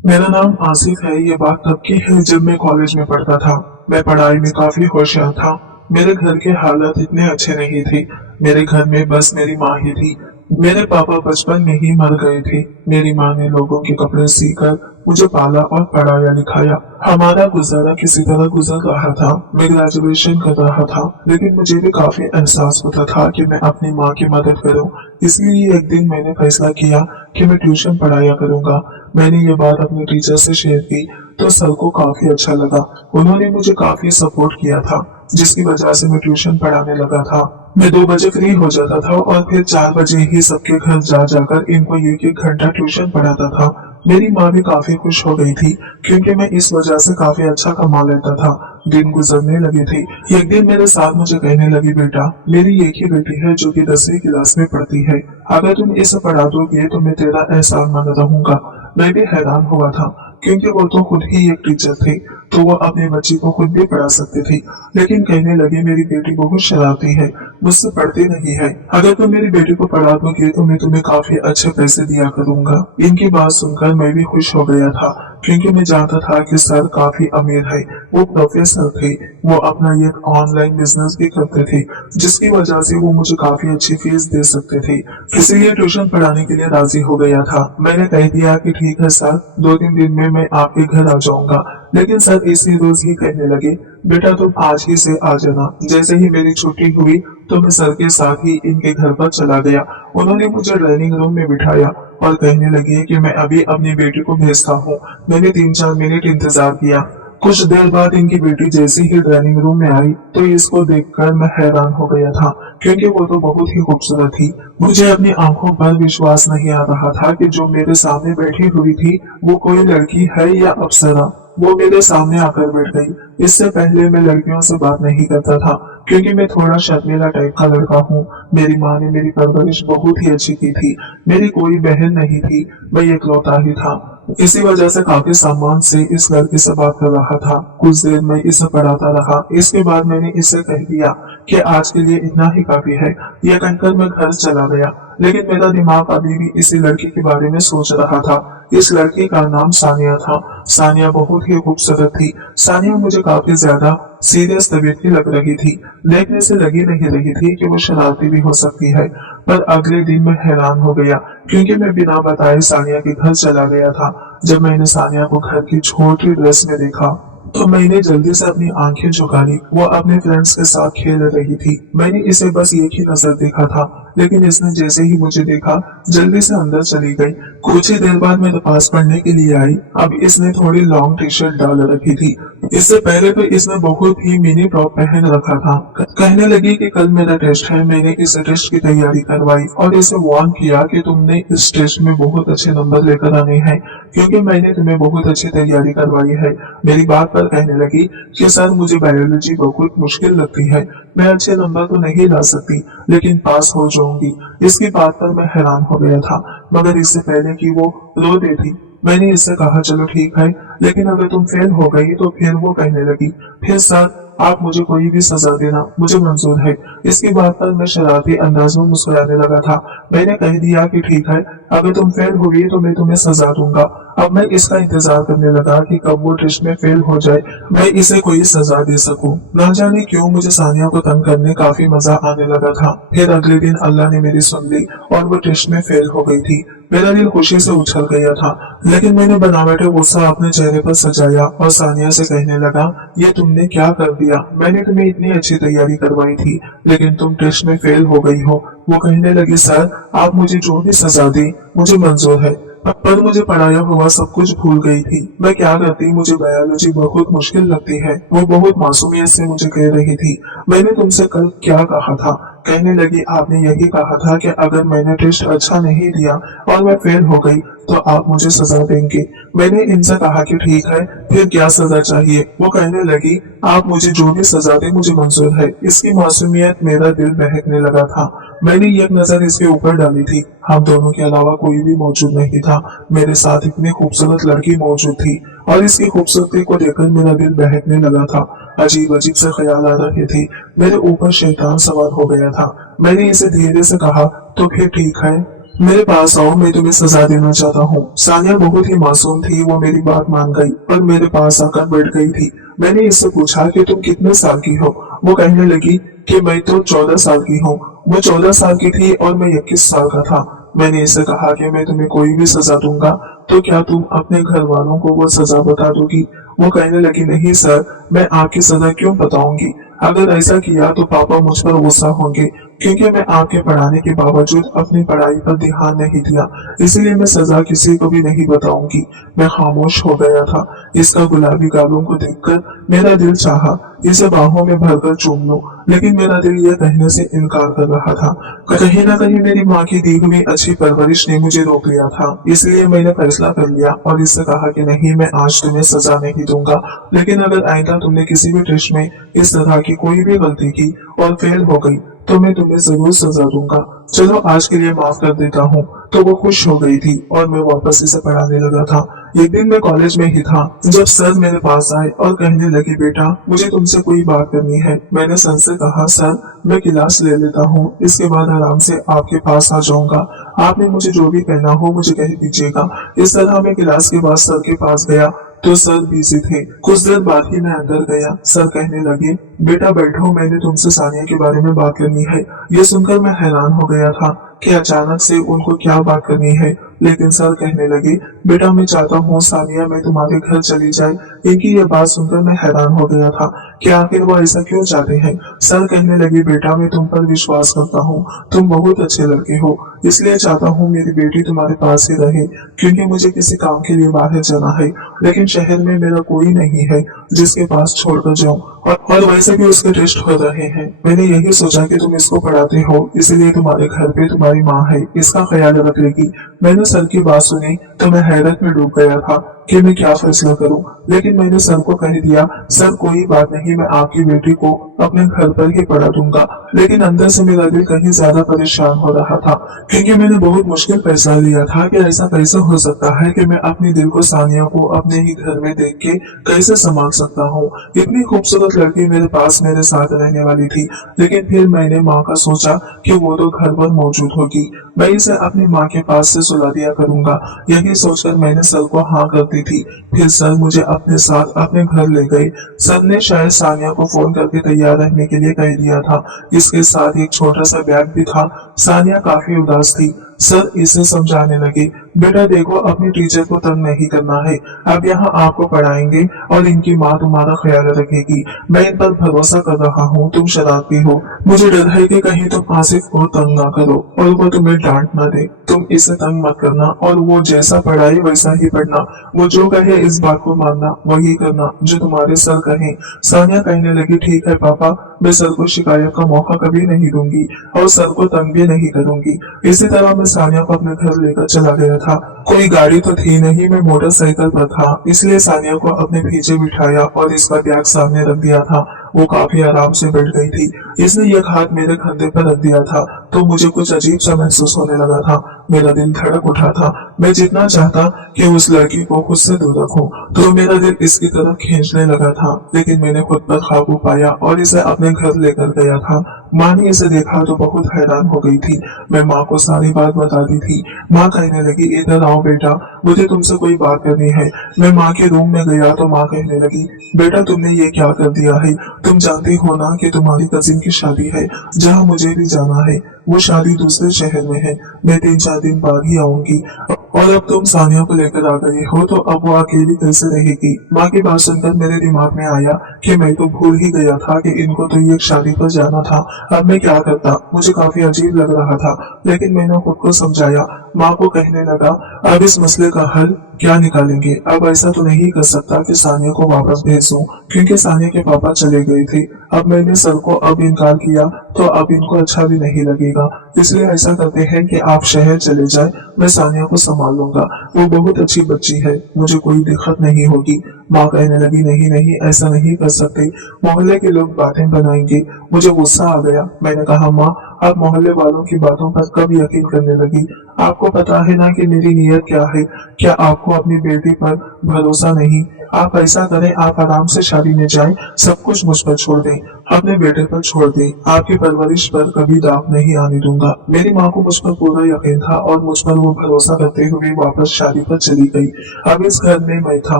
मेरा नाम आसिफ है। ये बात तब की है जब मैं कॉलेज में पढ़ता था। मैं पढ़ाई में काफी होशियार था। मेरे घर के हालात इतने अच्छे नहीं थे। मेरे घर में बस मेरी माँ ही थी। मेरे पापा बचपन में ही मर गए थे। मेरी माँ ने लोगों के कपड़े सीकर मुझे पाला और पढ़ाया लिखाया। हमारा गुजारा किसी तरह गुजर रहा था। मैं ग्रेजुएशन कर रहा था, लेकिन मुझे भी काफी एहसास होता था कि मैं अपनी माँ की मदद करूं। इसलिए एक दिन मैंने फैसला किया कि मैं ट्यूशन पढ़ाया करूंगा। मैंने ये बात अपने टीचर से शेयर की तो सर को काफी अच्छा लगा। उन्होंने मुझे काफी सपोर्ट किया था, जिसकी वजह से मैं ट्यूशन पढ़ाने लगा था। मैं 2 बजे फ्री हो जाता था और फिर 4 बजे ही सबके घर जा जाकर इनको एक एक घंटा ट्यूशन पढ़ाता था। मेरी माँ भी काफी खुश हो गई थी, क्योंकि मैं इस वजह से काफी अच्छा कमा लेता था। दिन गुजरने लगे थे। एक दिन मेरे साथ मुझे कहने लगी, बेटा, मेरी एक ही बेटी है जो कि 10वीं क्लास में पढ़ती है। अगर तुम इसे पढ़ा दोगे तो मैं तेरा एहसानमंद रहूंगा। मैं भी हैरान हुआ था, क्योंकि वो तो खुद ही एक टीचर थे, तो वो अपने बच्ची को खुद भी पढ़ा सकते थे। लेकिन कहने लगे, मेरी बेटी बहुत शरारती है, मुझसे पढ़ती नहीं है। अगर तुम मेरी बेटी को पढ़ा दोगे तो मैं तुम्हें काफी अच्छे पैसे दिया करूंगा। इनकी बात सुनकर मैं भी खुश हो गया था, क्योंकि मैं जानता था कि सर काफी अमीर है। वो प्रोफेसर थे। वो अपना एक ऑनलाइन बिजनेस भी करते थे, जिसकी वजह से वो मुझे काफी अच्छी फीस दे सकते थे। इसीलिए ट्यूशन पढ़ाने के लिए राजी हो गया था। मैंने कह दिया कि ठीक है सर, 2-3 दिन में मैं आपके घर आ जाऊंगा। लेकिन सर इसी रोज ही कहने लगे, बेटा तुम आज ही से आ जाना। जैसे ही मेरी छुट्टी हुई तो मैं सर के साथ ही इनके घर पर चला गया। उन्होंने मुझे डाइनिंग रूम में बिठाया और कहने लगे कि मैं अभी अपनी बेटी को भेजता हूँ। मैंने 3-4 मिनट इंतजार किया। कुछ देर बाद इनकी बेटी जैसे ही डाइनिंग रूम में आई तो इसको देखकर मैं हैरान हो गया था, क्योंकि वो तो बहुत ही खूबसूरत थी। मुझे अपनी आंखों पर विश्वास नहीं आ रहा था कि जो मेरे सामने बैठी हुई थी वो कोई लड़की है या अप्सरा। वो मेरे सामने आकर बैठ गई। इससे पहले मैं लड़कियों से बात नहीं करता था, क्योंकि मैं थोड़ा शर्मीला टाइप का लड़का हूँ। मेरी माँ ने मेरी परवरिश बहुत ही अच्छी की थी। मेरी कोई बहन नहीं थी, मैं इकलौता ही था। इसी वजह से काफी सम्मान से इस लड़की से बात कर रहा था। कुछ देर मैं इसे पढ़ाता रहा। इसके बाद मैंने इसे कह दिया कि आज के लिए इतना ही काफी है। यह कहकर मैं घर चला गया। लेकिन मेरा दिमाग अभी भी इसी लड़की के बारे में सोच रहा था। इस लड़की का नाम सानिया था। सानिया बहुत ही खूबसूरत थी। सानिया मुझे काफी ज्यादा सीरियस तबीयत की लग रही थी। देखने से लगी नहीं रही थी कि वो शरारती भी हो सकती है। पर अगले दिन मैं हैरान हो गया, क्योंकि मैं बिना बताए सानिया के घर चला गया था। जब मैंने सानिया को घर की छोटी ड्रेस में देखा तो मैंने जल्दी से अपनी आंखें झुका ली। वो अपने फ्रेंड्स के साथ खेल रही थी। मैंने इसे बस एक ही नजर देखा था, लेकिन इसने जैसे ही मुझे देखा जल्दी से अंदर चली गई। कुछ ही देर बाद मेरे पास पढ़ने के लिए आई। अब इसने थोड़ी लॉन्ग टी शर्ट डाल रखी थी। इससे पहले तो इसने बहुत ही मिनी टॉप पहन रखा था। कहने लगी कि कल मेरा टेस्ट है। मैंने इस टेस्ट की तैयारी करवाई और इसे वार्न किया कि तुमने इस टेस्ट में बहुत अच्छे नंबर लेकर आने हैं, क्योंकि मैंने तुम्हें बहुत अच्छी तैयारी करवाई है। मेरी बात पर कहने लगी कि सर मुझे बायोलॉजी बहुत मुश्किल लगती है। मैं अच्छे नंबर तो नहीं ला सकती, लेकिन पास हो जाऊंगी। इसकी बात पर मैं हैरान हो गया था, मगर इससे पहले कि वो रो देती मैंने इससे कहा, चलो ठीक है, लेकिन अगर तुम फेल हो गई तो फिर वो कहने लगी, फिर सर आप मुझे कोई भी सजा देना, मुझे मंजूर है। इसकी बात पर मैं शरारती अंदाज में मुस्कुराने लगा था। मैंने कह दिया कि ठीक है, अगर तुम फेल हुई तो मैं तुम्हें सजा दूंगा। अब मैं इसका इंतजार करने लगा कि कब वो टेस्ट में फेल हो जाए, मैं इसे कोई सजा दे सकूं। ना जाने क्यों मुझे सानिया को तंग करने काफी मजा आने लगा था। फिर अगले दिन अल्लाह ने मेरी सुन ली और वो टेस्ट में फेल हो गई थी। मेरा दिल खुशी से उछल गया था, लेकिन मैंने बनावटी गुस्सा अपने चेहरे पर सजाया और सानिया से कहने लगा, ये तुमने क्या कर दिया? मैंने तुम्हें इतनी अच्छी तैयारी करवाई थी, लेकिन तुम टेस्ट में फेल हो गई हो। वो कहने लगी, सर आप मुझे जो भी सजा दी मुझे मंजूर है, पर मुझे पढ़ाया हुआ सब कुछ भूल गई थी। मैं क्या करती, मुझे बायोलॉजी बहुत मुश्किल लगती है। वो बहुत मासूमियत से मुझे कह रही थी, मैंने तुमसे कल क्या कहा था? कहने लगी, आपने यही कहा था कि अगर मैंने टेस्ट अच्छा नहीं दिया और मैं फेल हो गई तो आप मुझे सजा देंगे। मैंने इनसे कहा कि ठीक है, फिर क्या सजा चाहिए? वो कहने लगी, आप मुझे जो भी सजा दे मुझे मंजूर है। इसकी मासूमियत मेरा दिल बहकने लगा था। मैंने एक नजर इसके ऊपर डाली थी। हम दोनों के अलावा कोई भी मौजूद नहीं था। मेरे साथ इतनी खूबसूरत लड़की मौजूद थी और इसकी खूबसूरती को देखकर मेरा दिल बहकने लगा था। अजीब अजीब से ख्याल आ रहे थे। मेरे ऊपर शैतान सवार हो गया था। मैंने इसे धीरे से कहा, तो फिर ठीक है, मेरे पास आओ, मैं तुम्हें सजा देना चाहता हूँ। सानिया बहुत ही मासूम थी, वो मेरी बात मान गई और मेरे पास आकर बैठ गई थी। मैंने इससे पूछा कि तुम कितने साल की हो। वो कहने लगी कि मैं तो 14 साल की हूँ। वो 14 साल की थी और मैं 21 साल का था। मैंने इससे कहा कि मैं तुम्हें कोई भी सजा दूंगा तो क्या तुम अपने घर वालों को वो सजा बता दोगी। वो कहने लगी नहीं सर, मैं आपकी सजा क्यों बताऊंगी। अगर ऐसा किया तो पापा मुझ पर गुस्सा होंगे, क्योंकि मैं आपके पढ़ाने के बावजूद अपनी पढ़ाई पर ध्यान नहीं दिया। इसलिए मैं सजा किसी को भी नहीं बताऊंगी। मैं खामोश हो गया था। इसका गुलाबी गालों को देखकर मेरा दिल चाहा इसे बाहों में भरकर चूम लूं, लेकिन मेरा दिल यह कहने से इनकार कर रहा था। कहीं ना कहीं मेरी माँ की दी हुई अच्छी परवरिश ने मुझे रोक लिया था। इसलिए मैंने फैसला कर लिया और इससे कहा कि नहीं, मैं आज तुम्हें सजा नहीं दूंगा, लेकिन अगर आइंदा तुमने किसी भी टेस्ट में इस तरह की कोई भी गलती की और फेल हो गई तो मैं तुम्हें जरूर सजा दूंगा। चलो आज के लिए माफ कर देता हूँ। तो वो खुश हो गई थी और मैं वापस इसे पढ़ाने लगा था। एक दिन मैं कॉलेज में ही था जब सर मेरे पास आए और कहने लगे बेटा, मुझे तुमसे कोई बात करनी है। मैंने सर से कहा सर, मैं क्लास ले लेता हूँ, इसके बाद आराम से आपके पास आ जाऊंगा। आपने मुझे जो भी कहना हो मुझे कह दीजिएगा। इस तरह मैं क्लास के बाद सर के पास गया तो सर बिजी थे। कुछ देर बाद ही मैं अंदर गया। सर कहने लगे बेटा बैठो, मैंने तुमसे सानिया के बारे में बात करनी है। ये सुनकर मैं हैरान हो गया था कि अचानक से उनको क्या बात करनी है, लेकिन सर कहने लगे बेटा मैं चाहता हूँ सानिया मैं तुम्हारे घर चली जाए। इनकी ये बात सुनकर मैं हैरान हो गया था कि आखिर वो ऐसा क्यों चाहते हैं। सर कहने लगे बेटा मैं तुम पर विश्वास करता हूँ, तुम बहुत अच्छे लड़के हो, इसलिए चाहता हूँ मेरी बेटी तुम्हारे पास ही रहे, क्योंकि मुझे किसी काम के लिए बाहर जाना है, लेकिन शहर में मेरा कोई नहीं है जिसके पास छोड़कर जाऊं। और वैसे भी उसके टेस्ट हो रहे हैं। मैंने यही सोचा कि तुम इसको पढ़ाते हो, इसलिए तुम्हारे घर पे तुम्हारी माँ है, इसका ख्याल रख लेगी। मैंने सर की बात सुनी तो मैं हैरत में डूब गया था कि मैं क्या फैसला करूं, लेकिन मैंने सर को कह दिया सर कोई बात नहीं, मैं आपकी बेटी को अपने घर पर ही पढ़ा दूंगा। लेकिन अंदर से मेरा दिल कहीं ज्यादा परेशान हो रहा था, क्योंकि मैंने बहुत मुश्किल फैसला लिया था कि ऐसा कैसे हो सकता है कि मैं अपनी दिल को सानिया को अपने ही घर में देख के कैसे संभाल सकता हूँ। इतनी खूबसूरत लड़की मेरे पास मेरे साथ रहने वाली थी, लेकिन फिर मैंने माँ का सोचा कि वो तो घर पर मौजूद होगी, मैं इसे अपनी माँ के पास से सुला दिया करूंगा। यही सोचकर मैंने सर को हाँ कर दी थी। फिर सर मुझे अपने साथ अपने घर ले गए। सर ने शायद सानिया को फोन करके तैयार रहने के लिए कह दिया था। इसके साथ एक छोटा सा बैग भी था। सानिया काफी उदास थी। सर इसे समझाने लगे बेटा देखो, अपनी टीचर को तंग नहीं करना है, अब यहाँ आपको पढ़ाएंगे और इनकी माँ तुम्हारा ख्याल रखेगी। मैं इन पर भरोसा कर रहा हूँ, तुम शरारती हो, मुझे डर है कि कहीं तुम आसिफ को तंग ना करो और वो तुम्हें डांट ना दे। तुम इसे तंग मत करना और वो जैसा पढ़ाई वैसा ही पढ़ना, वो जो कहे इस बात को मानना, वही करना जो तुम्हारे सर कहें। सानिया कहने लगी ठीक है पापा, मैं सर को शिकायत का मौका कभी नहीं दूंगी और सर को तंग भी नहीं करूंगी। इसी तरह मैं सानिया को अपने घर लेकर चला गया था। कोई गाड़ी तो थी नहीं, मैं मोटरसाइकिल पर था, इसलिए सानिया को अपने पीछे बिठाया और इसका बैग सामने रख दिया था। वो काफी आराम से बैठ गई थी। इसने एक हाथ मेरे कंधे पर रख दिया था तो मुझे कुछ अजीब सा महसूस होने लगा था। मेरा दिल धड़क उठा था। मैं जितना चाहता कि उस लड़की को खुद से दूर रखूं, तो मेरा दिल इसकी तरफ खींचने लगा था, लेकिन मैंने खुद पर काबू पाया और इसे अपने घर लेकर गया था। माँ ने इसे देखा तो बहुत हैरान हो गई थी। मैं माँ को सारी बात बता दी थी। माँ कहने लगी इधर आओ बेटा, मुझे तुमसे कोई बात करनी है। मैं माँ के रूम में गया तो माँ कहने लगी बेटा तुमने ये क्या कर दिया है, तुम जानती हो ना कि तुम्हारी कजिन की शादी है जहाँ मुझे भी जाना है। वो शादी दूसरे शहर में है, मैं 3-4 दिन बाद ही आऊंगी और अब तुम सानिया को लेकर आ गई हो तो अब वो अकेली कैसे रहेगी। माँ की बात सुनकर मेरे दिमाग में आया कि मैं तो भूल ही गया था कि इनको तो ये शादी पर जाना था। अब मैं क्या करता, मुझे काफी अजीब लग रहा था, लेकिन मैंने खुद को समझाया। माँ को कहने लगा अब इस मसले का हल क्या निकालेंगे। अब ऐसा तो नहीं कर सकता कि सानिया को वापस भेज दूं, क्योंकि सानिया के पापा चले गए थे। अब मैंने सर को अब इनकार किया तो अब इनको अच्छा भी नहीं लगेगा, इसलिए ऐसा करते हैं कि आप शहर चले जाए, मैं सानिया को संभाल लूंगा, वो बहुत अच्छी बच्ची है, मुझे कोई दिक्कत नहीं होगी। माँ कहने लगी नहीं नहीं ऐसा नहीं कर सकते, मोहल्ले के लोग बातें बनाएंगे। मुझे गुस्सा आ गया। मैंने कहा माँ आप मोहल्ले वालों की बातों पर कब यकीन करने लगी? आपको पता है ना कि मेरी नीयत क्या है? क्या आपको अपनी बेटी पर भरोसा नहीं? आप ऐसा करें, आप आराम से शादी में जाएं, सब कुछ मुझ पर छोड़ दें, अपने बेटे पर छोड़ दें। आपकी परवरिश पर कभी दाग नहीं आने दूंगा। मेरी माँ को मुझ पर पूरा यकीन था और मुझ पर वो भरोसा करते हुए वापस शादी पर चली गई। अब इस घर में मैं था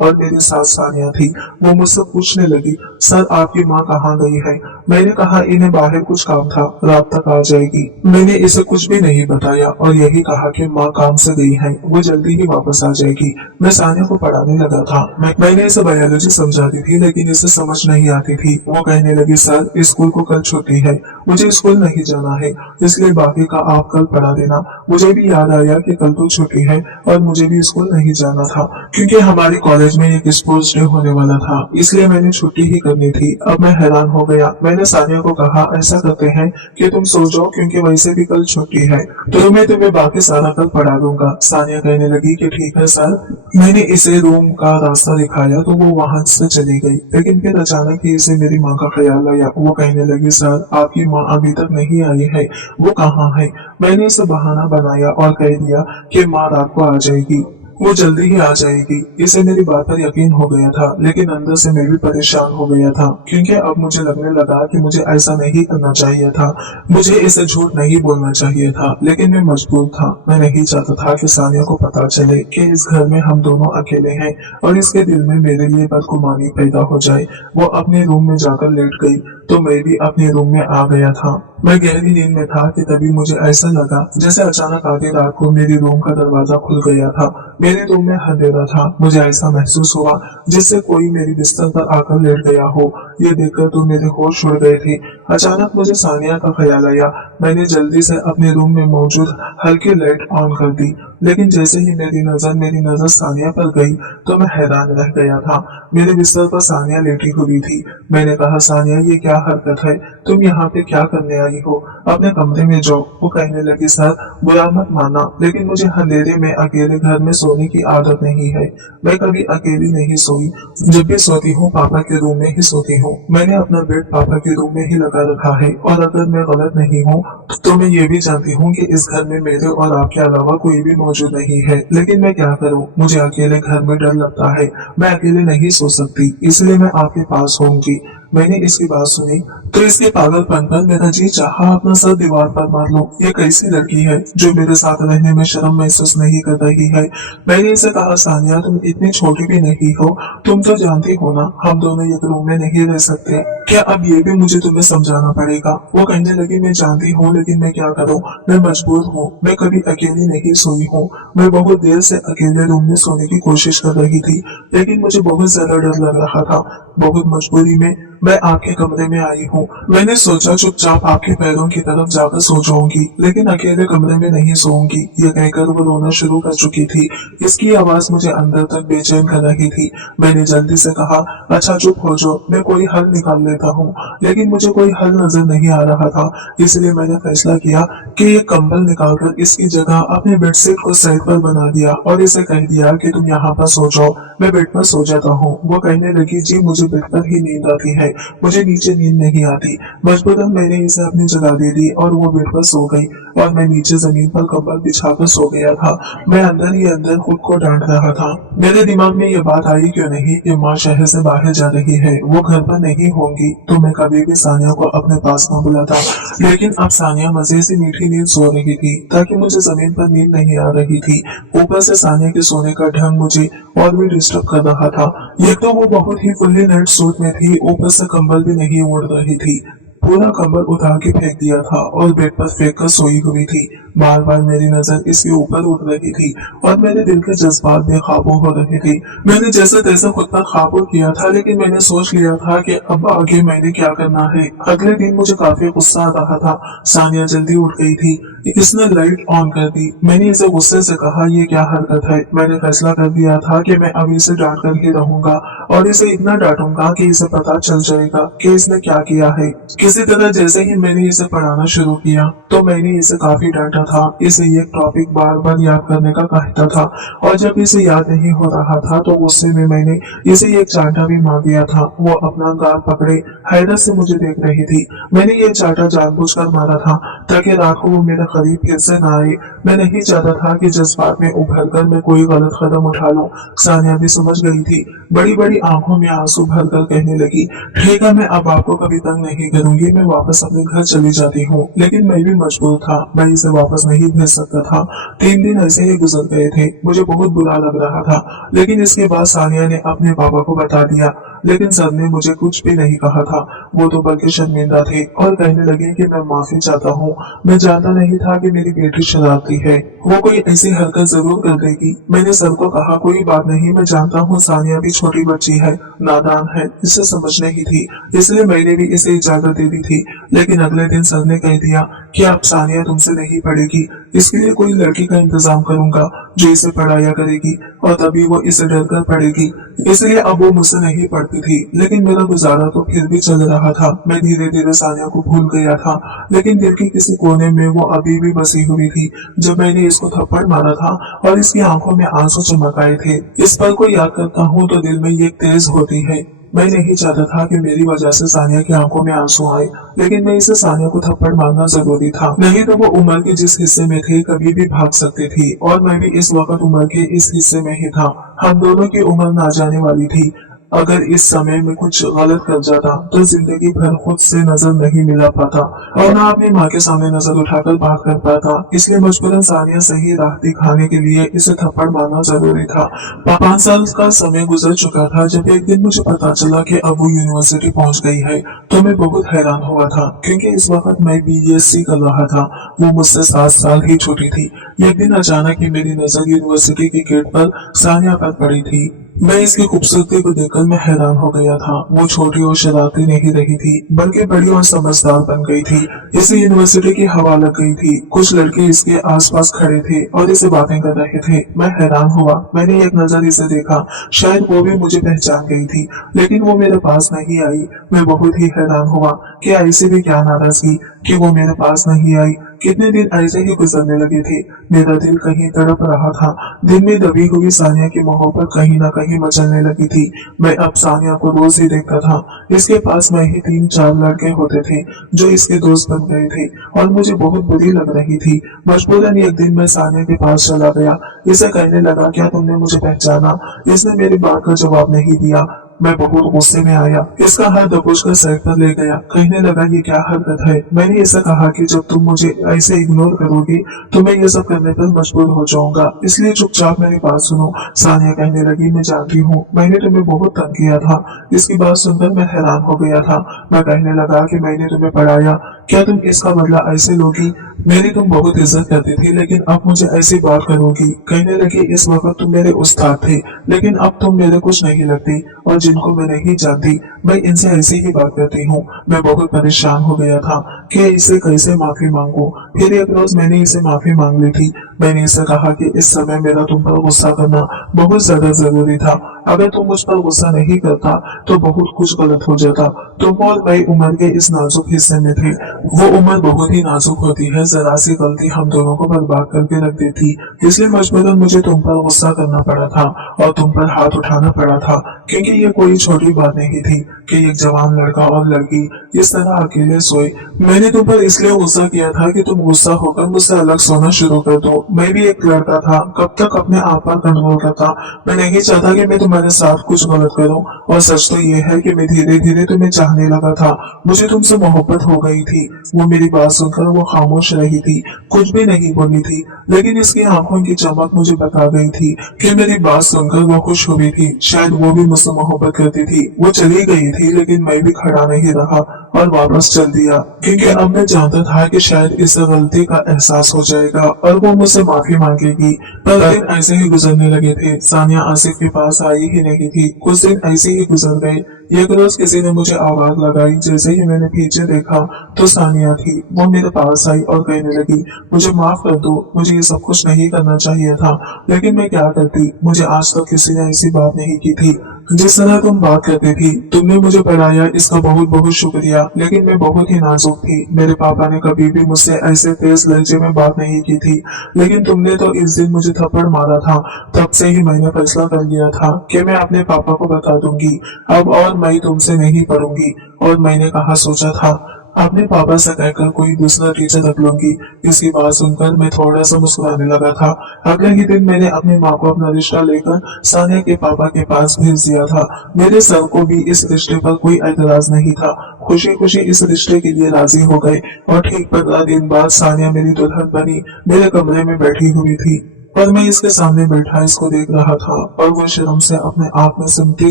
और मेरी सास सानिया थी। वो मुझसे पूछने लगी, सर आपकी माँ कहाँ गई है? मैंने कहा इन्हें बाहर कुछ काम था, रात तक आ जाएगी। मैंने इसे कुछ भी नहीं बताया और यही कहा कि माँ काम से गई है, वो जल्दी ही वापस आ जाएगी। मैं सानिया को पढ़ाने लगा था। मैंने इसे बायोलॉजी समझाती थी लेकिन इसे समझ नहीं आती थी। वो कहने लगी, सर स्कूल को कल छुट्टी है, मुझे स्कूल नहीं जाना है, इसलिए बाकी का आप कल पढ़ा देना। मुझे भी याद आया कि कल तो छुट्टी है और मुझे भी स्कूल नहीं जाना था क्योंकि हमारे कॉलेज में एक स्पोर्ट्स डे होने वाला था, इसलिए मैंने छुट्टी ही करनी थी। अब मैं हैरान हो गया। मैंने सानिया को कहा, ऐसा करते हैं कि तुम सो जाओ क्योंकि वैसे भी कल छुट्टी है, तो मैं तुम्हें बाकी सारा कल पढ़ा दूंगा। सानिया कहने लगी कि ठीक है सर। मैंने इसे रूम का रास्ता दिखाया तो वो वहां से चली गई, लेकिन फिर अचानक ही इसे मेरी माँ का ख्याल आया। वो कहने लगी, सर आपकी माँ अभी तक नहीं आई है, वो कहाँ है? मैंने इसे बहाना बनाया और कह दिया कि माँ रात को आ जाएगी, वो जल्दी ही आ जाएगी। इसे मेरी बात पर यकीन हो गया था, लेकिन अंदर से मैं भी परेशान हो गया था क्योंकि अब मुझे लगने लगा कि मुझे ऐसा नहीं करना चाहिए था, मुझे इसे झूठ नहीं बोलना चाहिए था, लेकिन मैं मजबूर था। मैं नहीं चाहता था कि सानिया को पता चले कि इस घर में हम दोनों अकेले हैं और इसके दिल में मेरे लिए बदगुमानी पैदा हो जाए। वो अपने रूम में जाकर लेट गई तो मैं भी अपने रूम में आ गया था। मैं गहरी नींद में था कि तभी मुझे ऐसा लगा जैसे अचानक आधी रात को मेरे रूम का दरवाजा खुल गया था। मेरे रूम में अंधेरा था। मुझे ऐसा महसूस हुआ जैसे कोई मेरी बिस्तर पर आकर लेट गया हो। ये देखकर तो मेरे होश उड़ गए थे। अचानक मुझे सानिया का ख्याल आया। मैंने जल्दी से अपने रूम में मौजूद हल्की लाइट ऑन कर दी, लेकिन जैसे ही मेरी नजर सानिया पर गई तो मैं हैरान रह गया था। मेरे बिस्तर पर सानिया लेटी हुई थी। मैंने कहा, सानिया ये क्या हरकत है? तुम यहाँ पे क्या करने आई हो? अपने कमरे में जाओ। वो कहने लगी, सर बुरा मत मानना, लेकिन मुझे अंधेरे में अकेले घर में सोने की आदत नहीं है। मैं कभी अकेली नहीं सोई। जब भी सोती हूँ पापा के रूम में ही सोती हूँ। मैंने अपना बेड पापा के रूम में ही लगा रखा है और अगर मैं गलत नहीं हूँ तो मैं ये भी जानती हूँ कि इस घर में मेरे और आपके अलावा कोई भी मौजूद नहीं है, लेकिन मैं क्या करूँ? मुझे अकेले घर में डर लगता है। मैं अकेले नहीं सो सकती, इसलिए मैं आपके पास होंगी। मैंने इसकी बात सुनी तो इसके पागलपन पर मेरा जी चाहा अपना सर दीवार पर मार लो। ये कैसी लड़की है जो मेरे साथ रहने में शर्म महसूस नहीं कर रही है? मैंने इसे कहा, सानिया तुम इतनी छोटी भी नहीं हो, तुम तो जानती हो ना हम दोनों एक रूम में नहीं रह सकते। क्या अब ये भी मुझे तुम्हें समझाना पड़ेगा? वो कहने लगी, मैं जानती हूँ लेकिन मैं क्या करूँ, मैं मजबूर हूँ। मैं कभी अकेली नहीं सोई हूँ। मैं बहुत देर से अकेले रूम में सोने की कोशिश कर रही थी, लेकिन मुझे बहुत ज्यादा डर लग रहा था। बहुत मजबूरी में मैं आपके कमरे में आई हूँ। मैंने सोचा चुपचाप आपके पैरों की तरफ जाकर सो जाऊंगी, लेकिन अकेले कमरे में नहीं सोऊंगी। ये कहकर वो रोना शुरू कर चुकी थी। इसकी आवाज मुझे अंदर तक बेचैन कर रही थी। मैंने जल्दी से कहा, अच्छा चुप हो जाओ, मैं कोई हल निकाल लेता हूँ। लेकिन मुझे कोई हल नजर नहीं आ रहा था, इसलिए मैंने फैसला किया कि ये कंबल निकालकर इसकी जगह अपने बेडशीट को साइड पर बना दिया और इसे कह दिया कि तुम यहाँ पर सो जाओ, मैं बेड पर सो जाता हूँ। वो कहने लगी, जी मुझे बेड पर ही नींद आती है, मुझे नीचे नींद नहीं आती। मजबूरन मैंने इसे अपनी जगह दे दी और वो बेड पर सो गई और मैं नीचे जमीन पर कंबल बिछाकर सो गया था। मैं अंदर ही अंदर खुद को डांट रहा था। मेरे दिमाग में ये बात आई क्यों नहीं कि माँ शहर से बाहर जा रही है, वो घर पर नहीं होंगी तो मैं कभी भी सानिया को अपने पास न बुलाता। लेकिन अब सानिया मजे से मीठी नींद सो रही थी ताकि मुझे जमीन पर नींद नहीं आ रही थी। ऊपर से सानिया के सोने का ढंग मुझे और भी डिस्टर्ब कर रहा था। ये तो वो बहुत ही फुल्ली नाइट सूट में थी, ऊपर से कंबल भी नहीं ओढ़ रही थी। पूरा कंबल उठा के फेंक दिया था और बेड पर फेंक कर सोई हुई थी। बार बार मेरी नजर इसके ऊपर उठ रही थी और मेरे दिल के जज्बात बेकाबू हो रहे थे। मैंने जैसे तैसे खुद पर काबू किया था, लेकिन मैंने सोच लिया था कि अब आगे मैंने क्या करना है। अगले दिन मुझे काफी गुस्सा आ रहा था। सानिया जल्दी उठ गई थी। इसने लाइट ऑन कर दी। मैंने इसे गुस्से से कहा, ये क्या हरकत है? मैंने फैसला कर दिया था कि मैं अभी इसे डांट कर ही रहूंगा और इसे इतना डांटूंगा कि इसे पता चल जाएगा कि इसने क्या किया है। किसी तरह जैसे ही मैंने इसे पढ़ाना शुरू किया तो मैंने इसे काफी डांटा बेटा था, इसे ये टॉपिक बार बार याद करने का कहता था और जब इसे याद नहीं हो रहा था तो गुस्से में मैंने इसे एक चांटा भी मार दिया था। वो अपना गाल पकड़े हैरत से मुझे देख रही थी। मैंने ये चांटा जानबूझकर मारा था ताकि रात को वो मेरे करीब फिर से ना आए। मैं नहीं चाहता था कि जज्बात में उभर कर मैं कोई गलत कदम उठा लूं। सानिया भी समझ गई थी। बड़ी बड़ी आंखों में आंसू भरकर कहने लगी, ठीक है, मैं अब आपको कभी तंग नहीं करूंगी, मैं वापस अपने घर चली जाती हूँ। लेकिन मैं भी मजबूर था, मैं इसे वापस नहीं भेज सकता था। 3 दिन ऐसे ही गुजर गए थे। मुझे बहुत बुरा लग रहा था, लेकिन इसके बाद सानिया ने अपने पापा को बता दिया। लेकिन सर ने मुझे कुछ भी नहीं कहा था। वो तो बल्कि शर्मिंदा थे और कहने लगे कि मैं माफी चाहता हूँ। मैं जानता नहीं था कि मेरी बेटी शरारती है, वो कोई ऐसी हरकत जरूर कर देगी। मैंने सर को कहा, कोई बात नहीं, मैं जानता हूँ सानिया भी छोटी बच्ची है, नादान है, इसे समझ नहीं थी, इसलिए मैंने भी इसे इजाजत दे दी थी। लेकिन अगले दिन सर ने कह दिया कि अब सानिया तुमसे नहीं पढ़ेगी, इसके लिए कोई लड़की का इंतजाम करूंगा जो इसे पढ़ाया करेगी और तभी वो इसे डर कर पढ़ेगी। इसलिए अब वो मुझसे नहीं पढ़ती थी। लेकिन मेरा गुजारा तो फिर भी चल रहा था। मैं धीरे धीरे सानिया को भूल गया था, लेकिन दिल के किसी कोने में वो अभी भी बसी हुई थी। जब मैंने इसको थप्पड़ मारा था और इसकी आंखों में आंसू चमक आए थे, इस पल को याद करता हूँ तो दिल में ये तेज होती है। मैं नहीं चाहता था कि मेरी वजह से सानिया की आंखों में आंसू आए, लेकिन मैं इसे सानिया को थप्पड़ मारना जरूरी था, नहीं तो वो उम्र के जिस हिस्से में थे कभी भी भाग सकती थी और मैं भी इस वक्त उम्र के इस हिस्से में ही था। हम दोनों की उम्र ना जाने वाली थी। अगर इस समय में कुछ गलत कर जाता तो जिंदगी भर खुद से नजर नहीं मिला पाता और ना अपनी माँ के सामने नजर उठाकर बात कर पाता। इसलिए मजबूरन सानिया सही राह दिखाने के लिए इसे थप्पड़ मारना जरूरी था। 5 साल का समय गुजर चुका था जब एक दिन मुझे पता चला कि अब वो यूनिवर्सिटी पहुंच गई है, तो मैं बहुत हैरान हुआ था क्योंकि इस वक्त मैं बीएससी कर रहा था। वो मुझसे 7 साल ही छोटी थी। एक दिन अचानक ही मेरी नजर यूनिवर्सिटी के गेट पर सानिया पर पड़ी थी। मैं इसकी खूबसूरती को देखकर मैं हैरान हो गया था। वो छोटी और शरारती नहीं रही थी, बल्कि बड़ी और समझदार बन गई थी। इसे यूनिवर्सिटी की हवा लग गई थी। कुछ लड़के इसके आसपास खड़े थे और इसे बातें कर रहे थे। मैं हैरान हुआ। मैंने एक नजर इसे देखा, शायद वो भी मुझे पहचान गई थी, लेकिन वो मेरे पास नहीं आई। मैं बहुत ही हैरान हुआ कि ऐसे भी क्या नाराजगी कि वो मेरे पास नहीं आई। कितने दिन ऐसे ही गुजरने लगे थे। मेरा दिल कहीं तड़प रहा था। दिल में दबी हुई सानिया की मोहब्बत कहीं ना कहीं मचलने लगी थी। मैं अब सानिया को रोज ही देखता था। इसके पास में ही 3-4 लड़के होते थे जो इसके दोस्त बन गए थे और मुझे बहुत बुरी लग रही थी। मजबूरन एक दिन मैं सानिया के पास चला गया। इसे कहने लगा, क्या तुमने मुझे पहचाना? इसने मेरी बात का जवाब नहीं दिया। मैं बहुत गुस्से में आया। इसका हाथ दबोच कर सर पर ले गया। कहने लगा, ये क्या हरकत है? मैंने इसे कहा कि जब तुम मुझे ऐसे इग्नोर करोगी तो मैं ये सब करने पर मजबूर हो जाऊंगा, इसलिए चुपचाप मेरी बात सुनो। सानिया कहने लगी, मैं जानती हूँ, मैंने तुम्हें बहुत तंग किया था। इसकी बात सुनकर मैं हैरान हो गया था। मैं कहने लगा कि मैंने तुम्हें पढ़ाया, क्या तुम इसका बदला ऐसे लोगी? मेरी तुम बहुत इज्जत करती थी, लेकिन अब मुझे ऐसी बात करोगी? कहने लगी, इस वक्त तुम मेरे उस्ताद थे, लेकिन अब तुम मेरे कुछ नहीं लगती और जिनको मैं नहीं जानती मैं इनसे ऐसे ही बात करती हूँ। मैं बहुत परेशान हो गया था कि इसे कैसे माफी मांगू। फिर एक रोज मैंने इसे माफी मांग ली थी। मैंने इसे कहा कि इस समय मेरा तुम पर गुस्सा करना बहुत ज्यादा जरूरी था। अगर तुम मुझ पर गुस्सा नहीं करता तो बहुत कुछ गलत हो जाता। तुम और मैं उम्र के इस नाजुक हिस्से में थे। वो उम्र बहुत ही नाजुक होती है, जरा सी गलती हम दोनों को बर्बाद करके रख देती। इसलिए मजबूरन मुझे तुम पर गुस्सा करना पड़ा था और तुम पर हाथ उठाना पड़ा था, क्योंकि ये कोई छोटी बात नहीं थी कि एक जवान लड़का और लड़की इस तरह अकेले सोए। मैंने तुम पर इसलिए गुस्सा किया था कि तुम गुस्सा होकर मुझसे अलग सोना शुरू कर दो। मैं भी एक लड़का था, कब तक अपने आप पर कंट्रोल करता। मैं नहीं चाहता कि मैं तुम्हारे साथ कुछ गलत करूं। और सच तो ये है कि मैं धीरे धीरे तुम्हें चाहने लगा था। मुझे तुमसे मोहब्बत हो गई थी। वो मेरी बात सुनकर वो खामोश रही थी, कुछ भी नहीं बोली थी, लेकिन इसकी आंखों की चमक मुझे बता गई थी कि मेरी बात सुनकर वो खुश हुई थी। शायद वो भी मुझसे मोहब्बत करती थी। वो चली गई थी, लेकिन मैं भी खड़ा नहीं रहा और वापस चल दिया, क्योंकि अब मैं जानता था कि शायद इसे गलती का एहसास हो जाएगा और वो मुझसे माफी मांगेगी। पर दिन ऐसे ही गुजरने लगे थे। सानिया आसिफ के पास आई ही नहीं थी। कुछ दिन ऐसे ही गुजर गए। एक रोज किसी ने मुझे आवाज लगाई। जैसे ही मैंने पीछे देखा तो सानिया थी। वो मेरे पास आई और कहने लगी, मुझे माफ कर दो, मुझे ये सब कुछ नहीं करना चाहिए था, लेकिन मैं क्या करती। मुझे आज तक किसी ने ऐसी बात नहीं की थी। जिस तरह तुम बात करती थी, तुमने मुझे पढ़ाया, इसका बहुत बहुत शुक्रिया, लेकिन मैं बहुत ही नाजुक थी। मेरे पापा ने कभी भी मुझसे ऐसे तेज लहजे में बात नहीं की थी, लेकिन तुमने तो इस दिन मुझे थप्पड़ मारा था। तब से ही मैंने फैसला कर लिया था कि मैं अपने पापा को बता दूंगी अब, और मैं तुमसे नहीं पढ़ूंगी। और मैंने कहा सोचा था अपने पापा से कहकर कोई दूसरा टीचर रख लूंगी। इसकी बात सुनकर मैं थोड़ा सा मुस्कुराने लगा था। अगले ही दिन मैंने अपनी माँ को अपना रिश्ता लेकर सानिया के पापा के पास भेज दिया था। मेरे सर को भी इस रिश्ते पर कोई एतराज नहीं था। खुशी खुशी इस रिश्ते के लिए राजी हो गए और ठीक 15 दिन बाद सानिया मेरी दुल्हन बनी मेरे कमरे में बैठी हुई थी। पर मैं इसके सामने बैठा इसको देख रहा था और वो शर्म से अपने आप में सिमटी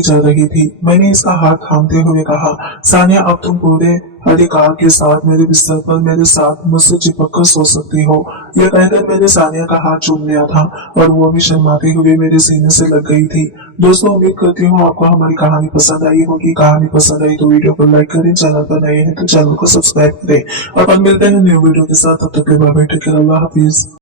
जा रही थी। मैंने इसका हाथ थामते हुए कहा, सानिया अब तुम पूरे अधिकार के साथ मेरे बिस्तर पर मेरे साथ मुझसे चिपक कर सो सकती हो। यह कहकर मैंने सानिया का हाथ चूम लिया था और वो भी शर्माती हुई मेरे सीने से लग गई थी। दोस्तों, उम्मीद करती हूँ आपको हमारी कहानी पसंद आई होगी। कहानी पसंद आई तो वीडियो को लाइक करें, चैनल पर नए हैं तो चैनल को सब्सक्राइब करें। और अब मिलते हैं न्यू वीडियो के साथ, तब तक के बाय बाय, टेक केयर, अल्लाह हाफिज।